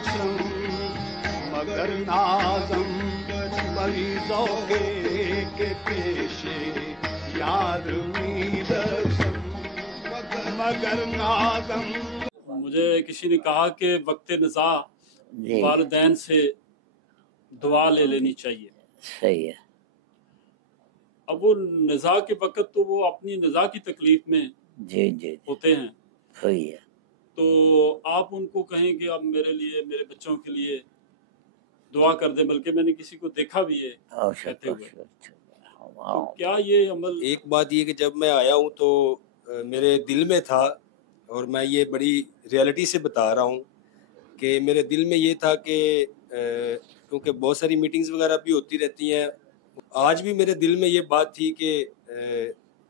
بخشم مگر نازم مریضوں کے پیش یار میرسم مگر نازم. مجھے کسی نے کہا کہ وقت نزاع والدین سے دعا لے لینی چاہیے. صحیح ہے. اب وہ نزاع کے وقت تو وہ اپنی نزاع کی تکلیف میں جی ہوتے ہیں. صحیح ہے. تو آپ ان کو کہیں کہ اب میرے لیے میرے بچوں کے لیے دعا کر دیں. بلکہ میں نے کسی کو دیکھا بھی ہے کہتے ہوئے. تو کیا یہ عمل؟ ایک بات یہ کہ جب میں آیا ہوں تو میرے دل میں تھا، اور میں یہ بڑی ریالٹی سے بتا رہا ہوں کہ میرے دل میں یہ تھا کہ کیونکہ بہت ساری میٹنگز وغیرہ بھی ہوتی رہتی ہیں، آج بھی میرے دل میں یہ بات تھی کہ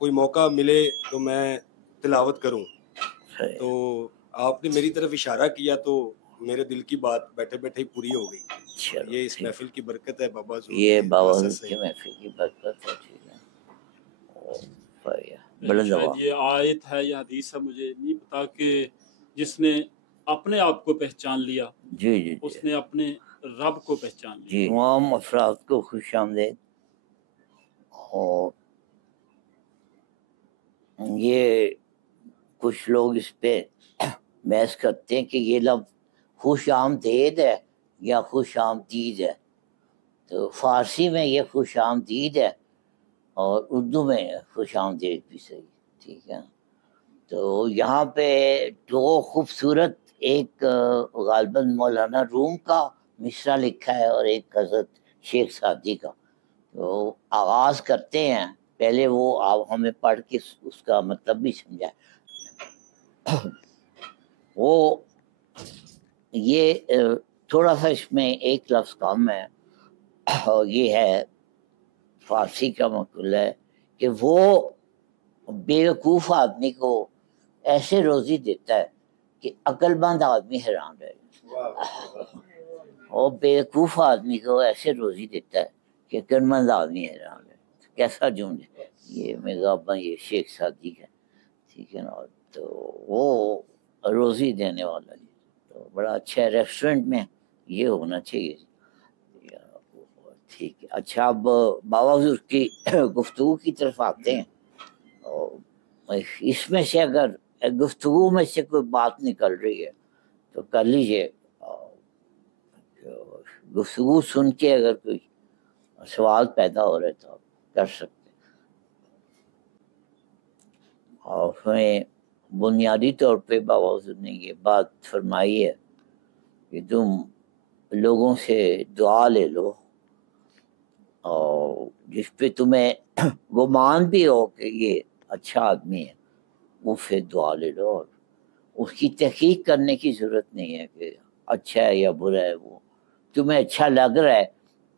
کوئی موقع ملے تو میں تلاوت کروں. تو آپ نے میری طرف اشارہ کیا تو میرے دل کی بات بیٹھے بیٹھے ہی پوری ہو گئی. یہ اس محفل کی برکت ہے بابا حضور، یہ بابا حضور کی محفل کی برکت ہے. ٹھیک ہے. شاید یہ آیت ہے یا حدیث ہے، مجھے نہیں پتا، کہ جس نے اپنے آپ کو پہچان لیا جی اس نے اپنے رب کو پہچان لیا. جی تمام افراد کو خوش آمدید. اور یہ کچھ لوگ اس پہ بحث کرتے ہیں کہ یہ لفظ خوش آمدید ہے یا خوش آمدید ہے. تو فارسی میں یہ خوش آمدید ہے اور اردو میں خوش آمدید بھی صحیح. ٹھیک ہے. تو یہاں پہ دو خوبصورت، ایک غالباً مولانا روم کا مصرع لکھا ہے اور ایک حضرت شیخ سعدی کا. تو آغاز کرتے ہیں، پہلے وہ آپ ہمیں پڑھ کے اس کا مطلب بھی سمجھائے. وہ یہ تھوڑا سا اس میں ایک لفظ کم ہے، اور یہ ہے فارسی کا مقول ہے کہ وہ بیوقوف آدمی کو ایسے روزی دیتا ہے کہ عقل مند آدمی حیران رہے گا، اور بیوقوف آدمی کو ایسے روزی دیتا ہے کہ عقل مند آدمی حیران رہے گا. کیسا جملہ ہے یہ میگا، یہ شیخ سعدی ہے. ٹھیک ہے نا. تو وہ روزی دینے والا جی، تو بڑا اچھا ہے. ریسٹورنٹ میں یہ ہونا چاہیے. ٹھیک ہے. اچھا، اب بابا حضور کی گفتگو کی طرف آتے ہیں. اس میں سے اگر گفتگو میں سے کوئی بات نکل رہی ہے تو کر لیجیے. گفتگو سن کے اگر کوئی سوال پیدا ہو رہا ہے تو آپ کر سکتے ہیں. اور ہمیں بنیادی طور پہ بابا حضور نے یہ بات فرمائی ہے کہ تم لوگوں سے دعا لے لو، اور جس پہ تمہیں گمان بھی ہو کہ یہ اچھا آدمی ہے وہ پھر دعا لے لو. اور اس کی تحقیق کرنے کی ضرورت نہیں ہے کہ اچھا ہے یا برا ہے. وہ تمہیں اچھا لگ رہا ہے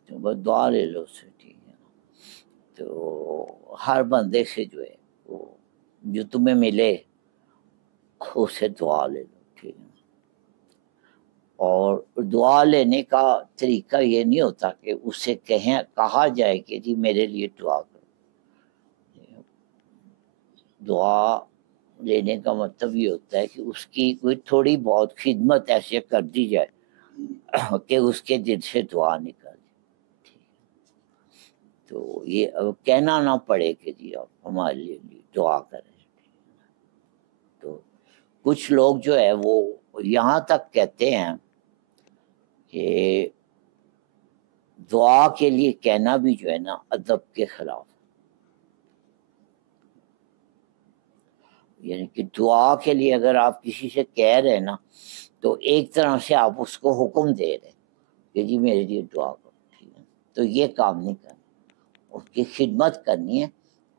تو بس دعا لے لو اس سے. ٹھیک ہے. تو ہر بندے سے جو ہے وہ جو تمہیں ملے اسے دعا لے لو. ٹھیک ہے. اور دعا لینے کا طریقہ یہ نہیں ہوتا کہ اس سے کہا جائے کہ جی میرے لیے دعا کرو. دعا لینے کا مطلب یہ ہوتا ہے کہ اس کی کوئی تھوڑی بہت خدمت ایسے کر دی جائے کہ اس کے دل سے دعا نکل جائے. تو یہ کہنا نہ پڑے کہ جی آپ ہمارے لیے دعا کریں. تو کچھ لوگ جو ہے وہ یہاں تک کہتے ہیں کہ دعا کے لیے کہنا بھی جو ہے نا ادب کے خلاف. یعنی کہ دعا کے لیے اگر آپ کسی سے کہہ رہے ہیں نا تو ایک طرح سے آپ اس کو حکم دے رہے کہ جی میرے لیے دعا کرو. ٹھیک ہے. تو یہ کام نہیں کرنا، اس کی خدمت کرنی ہے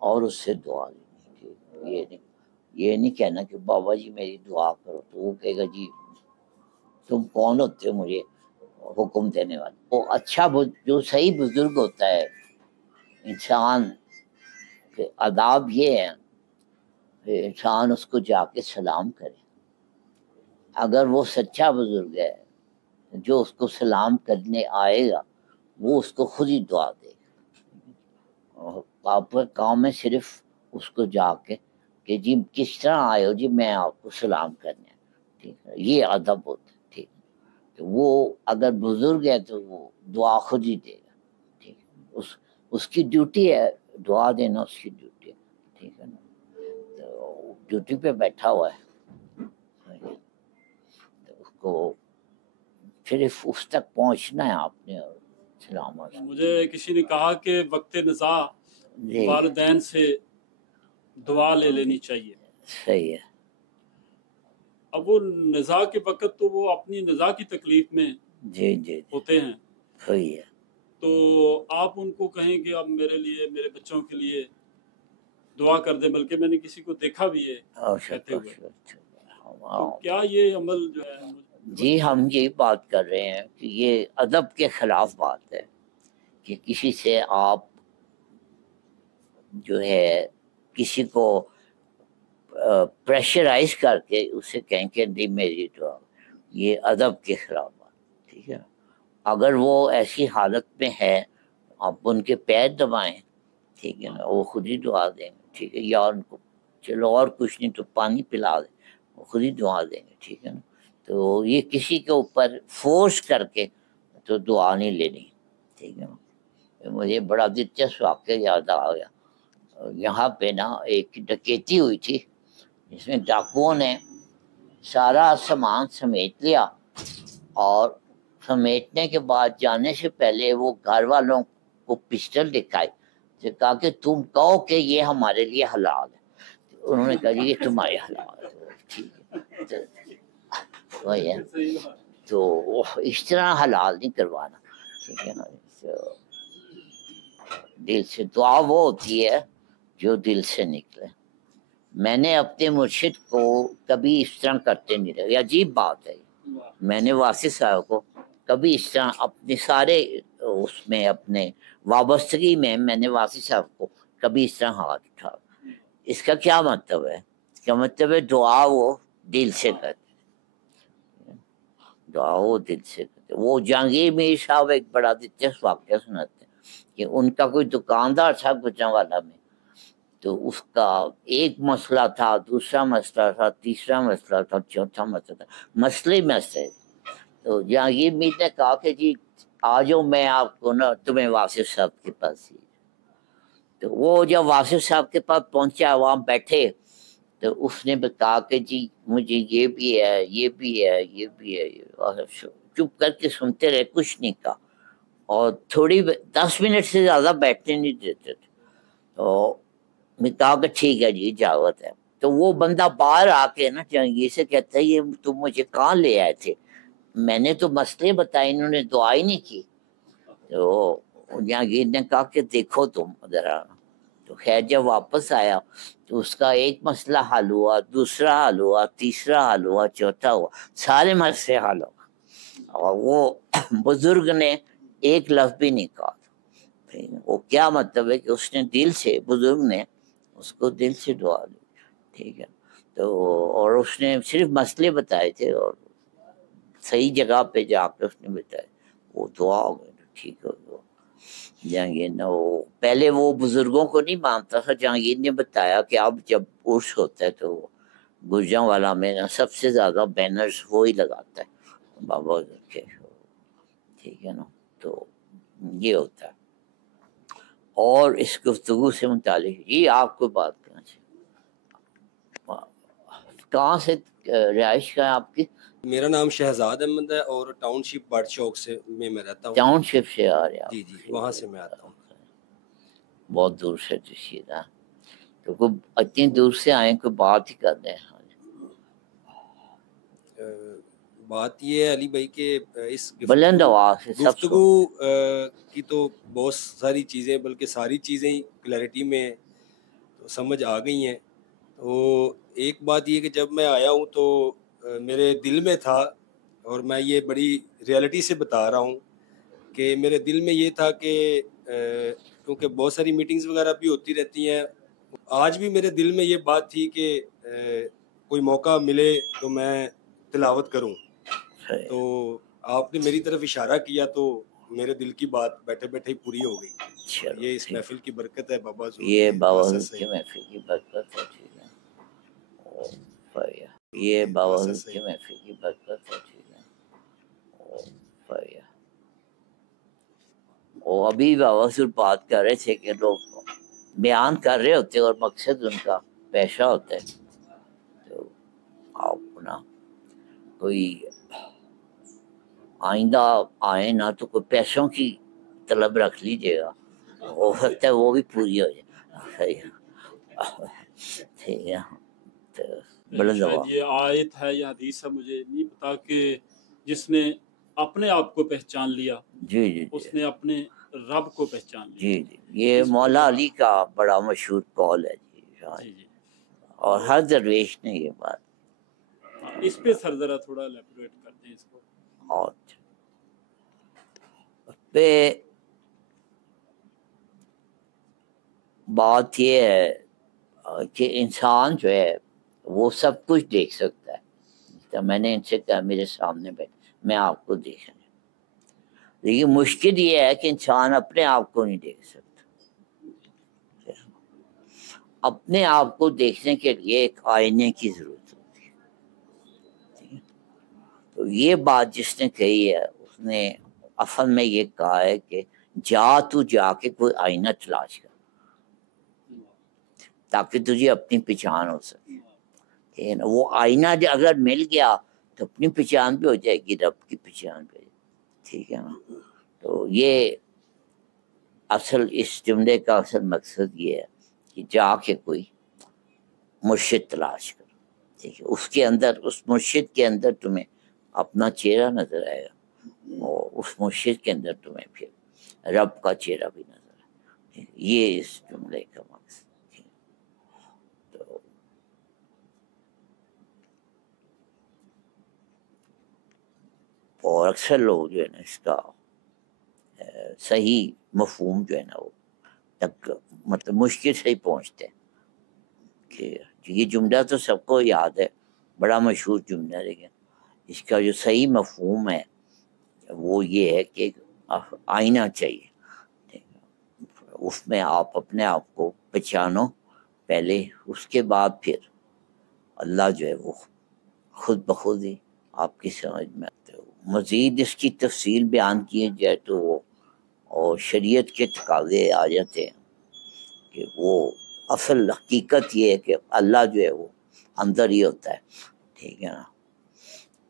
اور اس سے دعا لینی. یہ نہیں کہنا کہ بابا جی میری دعا کرو، تو وہ کہے گا جی تم کون ہوتے ہو مجھے حکم دینے والے. وہ اچھا جو صحیح بزرگ ہوتا ہے انسان کے آداب یہ ہے کہ انسان اس کو جا کے سلام کرے. اگر وہ سچا بزرگ ہے جو اس کو سلام کرنے آئے گا وہ اس کو خود ہی دعا دے گا. آپ کا کام ہے صرف اس کو جا کے کہ جی کس طرح آئے ہو، جی میں آپ کو سلام کرنے. ٹھیک ہے. یہ ادب ہوتا ہے. ٹھیک ہے. وہ اگر بزرگ ہے تو وہ دعا خود ہی دے گا، ٹھیک ہے، اس کی ڈیوٹی ہے دعا دینا، اس کی ڈیوٹی ہے، ٹھیک ہے نا، تو ڈیوٹی پہ بیٹھا ہوا ہے، تو اس کو صرف اس تک پہنچنا ہے آپ نے اور سلام علیکم۔ مجھے کسی نے کہا کہ وقت نزاع والدین سے دعا لے لینی چاہیے، صحیح ہے، اب وہ نزاع کے وقت تو وہ اپنی نزاع کی تکلیف میں جی جی ہوتے ہیں، صحیح ہے، تو آپ ان کو کہیں کہ اب میرے لیے، میرے بچوں کے لیے دعا کر دیں، بلکہ میں نے کسی کو دیکھا بھی ہے کہتے ہوئے، تو کیا یہ عمل جو ہے؟ جی ہم یہی بات کر رہے ہیں کہ یہ ادب کے خلاف بات ہے کہ کسی سے آپ جو ہے کسی کو پریشرائز کر کے اسے کہیں کہ نہیں میری دعا، یہ ادب کے خلاف بات، ٹھیک ہے، اگر وہ ایسی حالت میں ہے آپ ان کے پیر دبائیں، ٹھیک ہے نا، وہ خود ہی دعا دیں گے، ٹھیک ہے، یا ان کو چلو اور کچھ نہیں تو پانی پلا دیں، وہ خود ہی دعا دیں گے، ٹھیک ہے نا، تو یہ کسی کے اوپر فورس کر کے تو دعا نہیں لینی، ٹھیک ہے نا۔ مجھے بڑا دلچسپ واقعہ یاد آ گیا، یہاں پہ نا ایک ڈکیتی ہوئی تھی جس میں ڈاکوؤں نے سارا سامان سمیٹ لیا، اور سمیٹنے کے بعد جانے سے پہلے وہ گھر والوں کو پسٹل دکھائی، تو کہا کہ تم کہو کہ یہ ہمارے لیے حلال ہے، انہوں نے کہا جی یہ تمہارے حلال ہے، ٹھیک ہے، وہی ہے، تو اس طرح حلال نہیں کروانا، ٹھیک ہے نا، دل سے دعا وہ ہوتی ہے جو دل سے نکلے۔ میں نے اپنے مرشد کو کبھی اس طرح کرتے نہیں رہا، یہ عجیب بات ہے، میں نے واصف صاحب کو کبھی اس طرح اپنے سارے اس میں اپنے وابستگی میں نے واصف صاحب کو کبھی اس طرح ہاتھ اٹھا۔ اس کا کیا مطلب ہے؟ اس کا مطلب ہے دعا وہ دل سے کرتے، دعا وہ دل سے کرتے۔ وہ جہانگیر میر صاحب ایک بڑا دلچسپ واقعہ سناتے ہیں کہ ان کا کوئی دکاندار تھا گجرانوالہ میں، تو اس کا ایک مسئلہ تھا، دوسرا مسئلہ تھا، تیسرا مسئلہ تھا، چوتھا مسئلہ تھا، مسئلے تو جہانگیر میر نے کہا کہ جی آ جاؤ میں آپ کو نا تمہیں واصف صاحب کے پاس، تو وہ جب واصف صاحب کے پاس پہنچا وہاں بیٹھے تو اس نے کہا کہ جی مجھے یہ بھی ہے، یہ بھی ہے، یہ بھی ہے، چپ کر کے سنتے رہے، کچھ نہیں کہا، اور تھوڑی 10 منٹ سے زیادہ بیٹھنے نہیں دیتے تھے، تو میں کہا کہ ٹھیک ہے جی اجازت ہے، تو وہ بندہ باہر آ کے نا جہانگیر سے کہتا ہے یہ تم مجھے کہاں لے آئے تھے، میں نے تو مسئلے بتائے، انہوں نے دعا ہی نہیں کی، تو جہانگیر نے کہا کہ دیکھو تم ذرا، تو خیر جب واپس آیا تو اس کا ایک مسئلہ حل ہوا، دوسرا حل ہوا، تیسرا حل ہوا، چوتھا ہوا، سارے مسئلے حل ہو، اور وہ بزرگ نے ایک لفظ بھی نہیں کہا، وہ کیا مطلب ہے کہ اس نے دل سے، بزرگ نے اس کو دل سے دعا دی، ٹھیک ہے، تو اور اس نے صرف مسئلے بتائے تھے اور صحیح جگہ پہ جا کے اس نے بتایا، وہ دعا ہو گئی، ٹھیک ہو گیا۔ جہانگیر نے وہ پہلے وہ بزرگوں کو نہیں مانتا تھا، جہانگیر نے بتایا کہ اب جب عرس ہوتا ہے تو گجرانوالہ میں سب سے زیادہ بینرز وہی لگاتا ہے بابا کے، ٹھیک ہے نا، تو یہ ہوتا ہے۔ اور اس گفتگو سے متعلق جی آپ کو بات کرنا چاہیے، کہاں سے رہائش کا ہے آپ کی؟ میرا نام شہزاد احمد ہے اور ٹاؤن شپ بٹ چوک سے میں رہتا ہوں۔ ٹاؤن شپ سے آ رہے ہیں؟ جی جی وہاں سے میں آتا ہوں۔ بہت دور سے تشیدہ، تو کوئی اتنی دور سے آئے کوئی بات ہی کر رہے ہیں۔ بات یہ ہے علی بھائی کہ اس بلند آواز سے گفتگو کی تو بہت ساری چیزیں، بلکہ ساری چیزیں ہی کلیئرٹی میں تو سمجھ آ گئی ہیں۔ تو ایک بات یہ کہ جب میں آیا ہوں تو میرے دل میں تھا، اور میں یہ بڑی ریئلٹی سے بتا رہا ہوں کہ میرے دل میں یہ تھا کہ کیونکہ بہت ساری میٹنگز وغیرہ بھی ہوتی رہتی ہیں، آج بھی میرے دل میں یہ بات تھی کہ کوئی موقع ملے تو میں تلاوت کروں، تو آپ نے میری طرف اشارہ کیا تو میرے دل کی بات بیٹھے بیٹھے ہی پوری ہو گئی۔ یہ اس محفل کی برکت ہے بابا، یہ بابا کی محفل کی برکت ہے، ٹھیک ہے، یہ بابا کی محفل کی برکت ہے، ٹھیک ہے، ابھی بابا سر بات کر رہے تھے کہ لوگ بیان کر رہے ہوتے اور مقصد ان کا پیشہ ہوتا ہے، تو آپ نا کوئی آئندہ آئے نا تو کوئی پیسوں کی طلب رکھ لیجیے گا، ہو سکتا ہے وہ بھی پوری ہو جائے. ٹھیک ہے، تو بڑا شاید یہ آیت ہے یا حدیث ہے، مجھے نہیں پتا، کہ جس نے اپنے آپ کو پہچان لیا جی جی اس نے اپنے رب کو پہچان لیا. جی جی، یہ مولا علی کا بڑا مشہور قول ہے جی، جی جی، اور ہر درویش نے یہ بات. اس پہ سر ذرا تھوڑا الیبوریٹ کر دیں اس کو. اور پہ بات یہ ہے کہ انسان جو ہے وہ سب کچھ دیکھ سکتا ہے. تو میں نے ان سے کہا میرے سامنے بیٹھ، میں آپ کو دیکھنا، لیکن مشکل یہ ہے کہ انسان اپنے آپ کو نہیں دیکھ سکتا. اپنے آپ کو دیکھنے کے لیے ایک آئینے کی ضرورت ہوتی ہے. تو یہ بات جس نے کہی ہے اس نے اصل میں یہ کہا ہے کہ جا کے کوئی آئینہ تلاش کر تاکہ تجھے اپنی پہچان ہو سکے. وہ آئینہ اگر مل گیا تو اپنی پہچان بھی ہو جائے گی، رب کی پہچان بھی ہو جائے گی. ٹھیک ہے نا. تو یہ اصل اس جملے کا اصل مقصد یہ ہے کہ جا کے کوئی مرشد تلاش کر. ٹھیک ہے، اس کے اندر، اس مرشد کے اندر تمہیں اپنا چہرہ نظر آئے گا، اور اس مرشد کے اندر تمہیں پھر رب کا چہرہ بھی نظر آئے گا. یہ اس جملے کا مقصد. تو اور اکثر لوگ جو ہے نا اس کا صحیح مفہوم جو ہے نا وہ تک مطلب مشکل سے ہی پہنچتے ہیں. کہ یہ جملہ تو سب کو یاد ہے، بڑا مشہور جملہ ہے، لیکن اس کا جو صحیح مفہوم ہے وہ یہ ہے کہ آئینہ چاہیے. اس میں آپ اپنے آپ کو پہچانو پہلے، اس کے بعد پھر اللہ جو ہے وہ خود بخود ہی آپ کی سمجھ میں آتے ہو. مزید اس کی تفصیل بیان کی جائے تو وہ اور شریعت کے تقاضے آ جاتے ہیں کہ وہ اصل حقیقت یہ ہے کہ اللہ جو ہے وہ اندر ہی ہوتا ہے. ٹھیک ہے نا.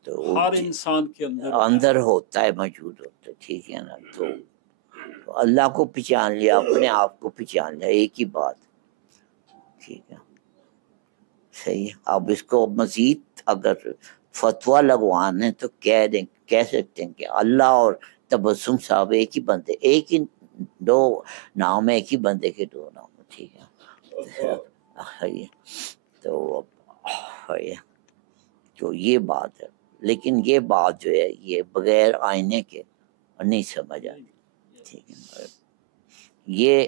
تو ہر انسان کے اندر ہوتا ہے، موجود ہوتا ہے. ٹھیک ہے نا. تو اللہ کو پہچان لیا، اپنے آپ کو پہچان لیا، ایک ہی بات. ٹھیک ہے، صحیح. اب اس کو مزید اگر فتویٰ لگوانے تو کہہ سکتے ہیں کہ اللہ اور تبسم صاحب ایک ہی بندے، ایک ہی دو نام، ایک ہی بندے کے دو نام. ٹھیک ہے. تو یہ بات ہے، لیکن یہ بات جو ہے یہ بغیر آئینے کے نہیں سمجھ آئی. ٹھیک ہے، یہ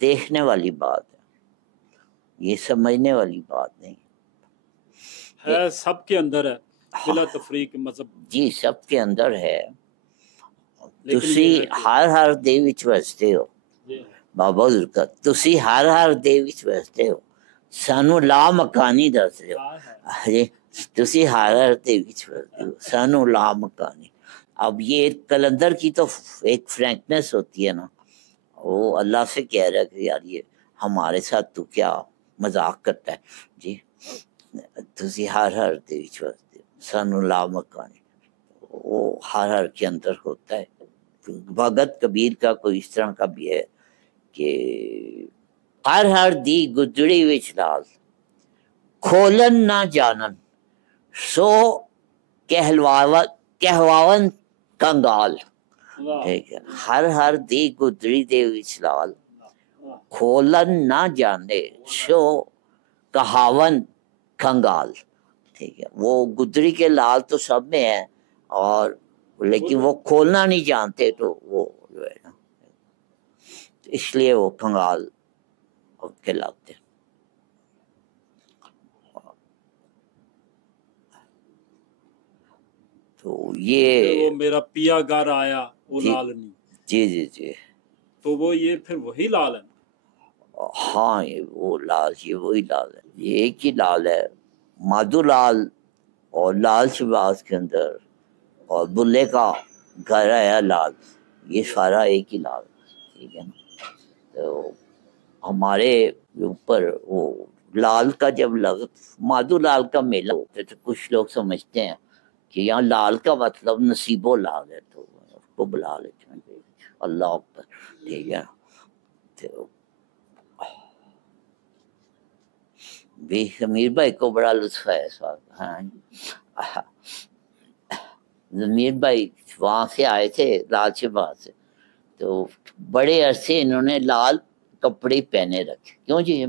دیکھنے والی بات ہے، یہ سمجھنے والی بات نہیں ہے. سب کے اندر ہے بلا تفریق مذہب. جی سب کے اندر ہے. تسی ہر دے وچ وستے ہو بابا حضور، تسی ہر دے وچ وستے ہو، سانو لا مکانی دس رہے ہو. تسی ہر دے وچ وستے ہو، سانو لا مکانی. اب یہ کلندر کی تو ایک فرینکنس ہوتی ہے نا، وہ اللہ سے کہہ رہا ہے کہ یار یہ ہمارے ساتھ تو کیا مذاق کرتا ہے جی. تسی ہر دے وچ وستے ہو، سانو لا مکانی. وہ ہر کے اندر ہوتا ہے. بھگت کبیر کا کوئی اس طرح کا بھی ہے کہ ہر دی گدڑی وچ لال، کھولن نہ جانن سو کہواون کنگال. ٹھیک ہے، ہر دی گدڑی دے وچ لال، کھولن نہ جانے سو کہاون کنگال. ٹھیک ہے، وہ گدڑی کے لال تو سب میں ہے، اور لیکن وہ کھولنا نہیں جانتے، تو وہ جو ہے نا اس لیے وہ کنگال کہلاتے ہیں. تو یہ وہ میرا پیا گھر آیا وہ لال نہیں. جی تو وہ یہ پھر وہی لال ہے. ہاں یہ وہ لال، یہ وہی لال ہے، یہ ایک ہی لال ہے. مادھو لال اور لال شہباز کے اندر اور بلے کا گھر آیا لال، یہ سارا ایک ہی لال، ٹھیک ہے نا. تو ہمارے اوپر وہ لال کا جب مادھو لال کا میلہ ہوتا ہے تو کچھ لوگ سمجھتے ہیں کہ یہاں لال کا مطلب نصیب و لال ہے، تو اس کو بلا لیتے ہیں اللہ اکبر، ٹھیک ہے. تو بھی ضمیر بھائی کو بڑا لطف ہے اس وقت. ہاں ضمیر بھائی وہاں سے آئے تھے لاجھ باغ سے، تو بڑے عرصے انہوں نے لال کپڑے پہنے رکھے. کیوں جی؟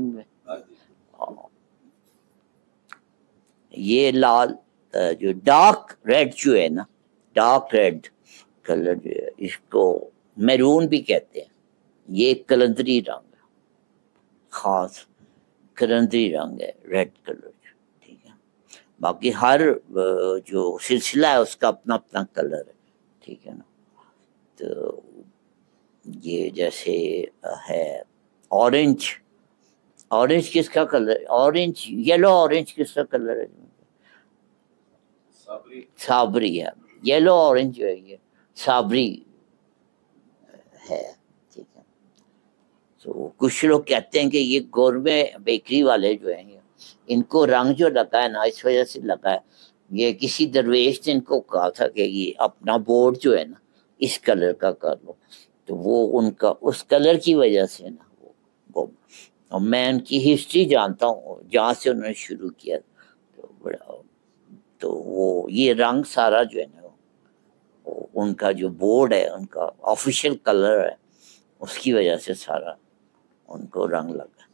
یہ لال جو ڈارک ریڈ جو ہے نا، ڈارک ریڈ کلر جو ہے، اس کو میرون بھی کہتے ہیں. یہ کلندری رنگ ہے، خاص کلندری رنگ ہے ریڈ کلر، ٹھیک ہے. باقی ہر جو سلسلہ ہے اس کا اپنا اپنا کلر ہے، ٹھیک ہے نا. تو یہ جیسے ہے اورنج، اورنج کس کا کلر ہے؟ اورنج یلو اورنج کس کا کلر ہے؟ صابری ہے. یلو اورنج جو ہے یہ صابری ہے، ٹھیک ہے. تو کچھ لوگ کہتے ہیں کہ یہ گورمے بیکری والے جو ہیں ان کو رنگ جو لگا ہے نا اس وجہ سے لگا ہے، یہ کسی درویش نے ان کو کہا تھا کہ یہ اپنا بورڈ جو ہے نا اس کلر کا کر لو، تو وہ ان کا اس کلر کی وجہ سے نا وہ اور میں ان کی ہسٹری جانتا ہوں جہاں سے انہوں نے شروع کیا. تو بڑا تو وہ یہ رنگ سارا جو ہے نا ان کا جو بورڈ ہے ان کا آفیشیل کلر ہے، اس کی وجہ سے سارا ان کو رنگ لگا.